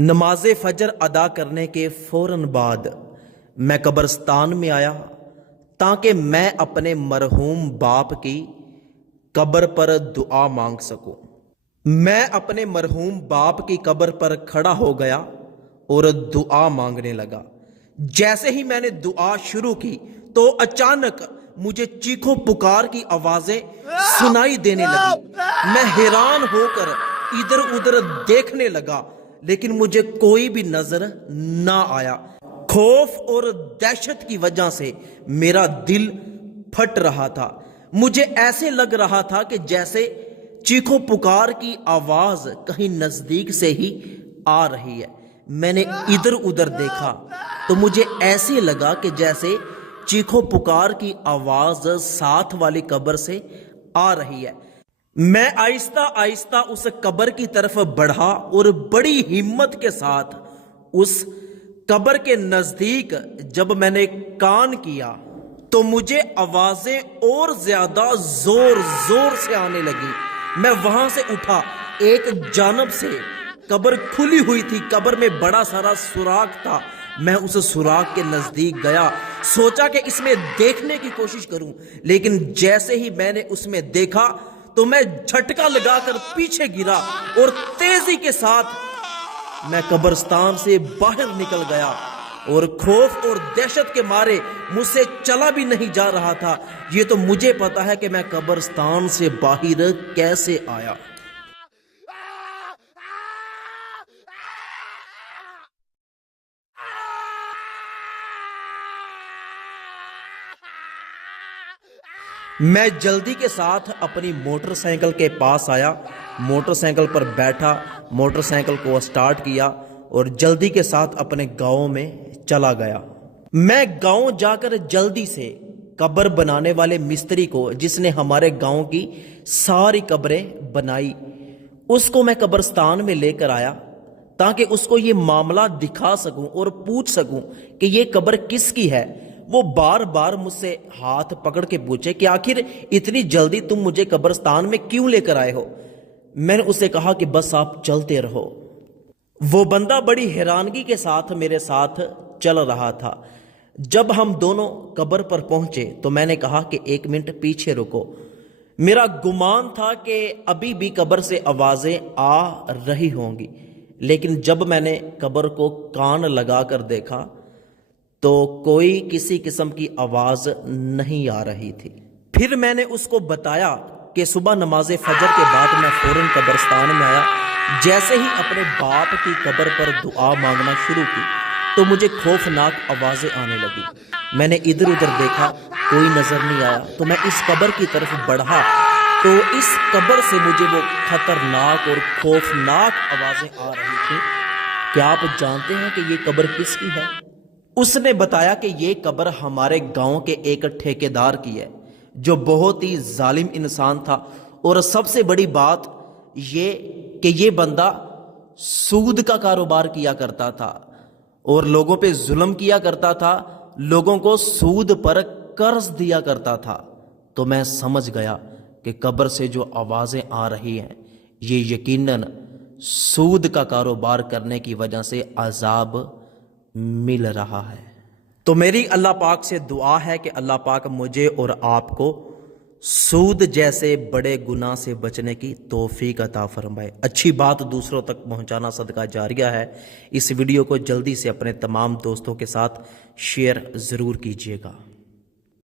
نماز فجر ادا کرنے کے فوراً بعد میں قبرستان میں آیا تاکہ میں اپنے مرحوم باپ کی قبر پر دعا مانگ سکوں۔ میں اپنے مرحوم باپ کی قبر پر کھڑا ہو گیا اور دعا مانگنے لگا۔ جیسے ہی میں نے دعا شروع کی تو اچانک مجھے چیخو پکار کی آوازیں سنائی دینے لگی۔ میں حیران ہو کر ادھر ادھر دیکھنے لگا لیکن مجھے کوئی بھی نظر نہ آیا۔ خوف اور دہشت کی وجہ سے میرا دل پھٹ رہا تھا۔ مجھے ایسے لگ رہا تھا کہ جیسے چیخو پکار کی آواز کہیں نزدیک سے ہی آ رہی ہے۔ میں نے ادھر ادھر دیکھا تو مجھے ایسے لگا کہ جیسے چیخو پکار کی آواز ساتھ والی قبر سے آ رہی ہے۔ میں آہستہ آہستہ اس قبر کی طرف بڑھا اور بڑی ہمت کے ساتھ اس قبر کے نزدیک جب میں نے کان کیا تو مجھے آوازیں اور زیادہ زور زور سے آنے لگی۔ میں وہاں سے اٹھا، ایک جانب سے قبر کھلی ہوئی تھی، قبر میں بڑا سارا سوراخ تھا۔ میں اس سوراخ کے نزدیک گیا، سوچا کہ اس میں دیکھنے کی کوشش کروں، لیکن جیسے ہی میں نے اس میں دیکھا تو میں جھٹکا لگا کر پیچھے گرا اور تیزی کے ساتھ میں قبرستان سے باہر نکل گیا اور خوف اور دہشت کے مارے مجھ سے چلا بھی نہیں جا رہا تھا۔ یہ تو مجھے پتا ہے کہ میں قبرستان سے باہر کیسے آیا۔ میں جلدی کے ساتھ اپنی موٹر سائیکل کے پاس آیا، موٹر سائیکل پر بیٹھا، موٹر سائیکل کو سٹارٹ کیا اور جلدی کے ساتھ اپنے گاؤں میں چلا گیا۔ میں گاؤں جا کر جلدی سے قبر بنانے والے مستری کو، جس نے ہمارے گاؤں کی ساری قبریں بنائی، اس کو میں قبرستان میں لے کر آیا تاکہ اس کو یہ معاملہ دکھا سکوں اور پوچھ سکوں کہ یہ قبر کس کی ہے۔ وہ بار بار مجھ سے ہاتھ پکڑ کے پوچھے کہ آخر اتنی جلدی تم مجھے قبرستان میں کیوں لے کر آئے ہو؟ میں نے اسے کہا کہ بس آپ چلتے رہو۔ وہ بندہ بڑی حیرانگی کے ساتھ میرے ساتھ چل رہا تھا۔ جب ہم دونوں قبر پر پہنچے تو میں نے کہا کہ 1 منٹ پیچھے رکو۔ میرا گمان تھا کہ ابھی بھی قبر سے آوازیں آ رہی ہوں گی، لیکن جب میں نے قبر کو کان لگا کر دیکھا تو کوئی کسی قسم کی آواز نہیں آ رہی تھی۔ پھر میں نے اس کو بتایا کہ صبح نماز فجر کے بعد میں فوراً قبرستان میں آیا۔ جیسے ہی اپنے باپ کی قبر پر دعا مانگنا شروع کی تو مجھے خوفناک آوازیں آنے لگی۔ میں نے ادھر ادھر دیکھا، کوئی نظر نہیں آیا تو میں اس قبر کی طرف بڑھا تو اس قبر سے مجھے وہ خطرناک اور خوفناک آوازیں آ رہی تھیں۔ کیا آپ جانتے ہیں کہ یہ قبر کس کی ہے؟ اس نے بتایا کہ یہ قبر ہمارے گاؤں کے ایک ٹھیکیدار کی ہے جو بہت ہی ظالم انسان تھا، اور سب سے بڑی بات یہ کہ یہ بندہ سود کا کاروبار کیا کرتا تھا اور لوگوں پہ ظلم کیا کرتا تھا، لوگوں کو سود پر قرض دیا کرتا تھا۔ تو میں سمجھ گیا کہ قبر سے جو آوازیں آ رہی ہیں یہ یقیناً سود کا کاروبار کرنے کی وجہ سے عذاب مل رہا ہے۔ تو میری اللہ پاک سے دعا ہے کہ اللہ پاک مجھے اور آپ کو سود جیسے بڑے گناہ سے بچنے کی توفیق عطا فرمائے۔ اچھی بات دوسروں تک پہنچانا صدقہ جاریہ ہے۔ اس ویڈیو کو جلدی سے اپنے تمام دوستوں کے ساتھ شیئر ضرور کیجیے گا۔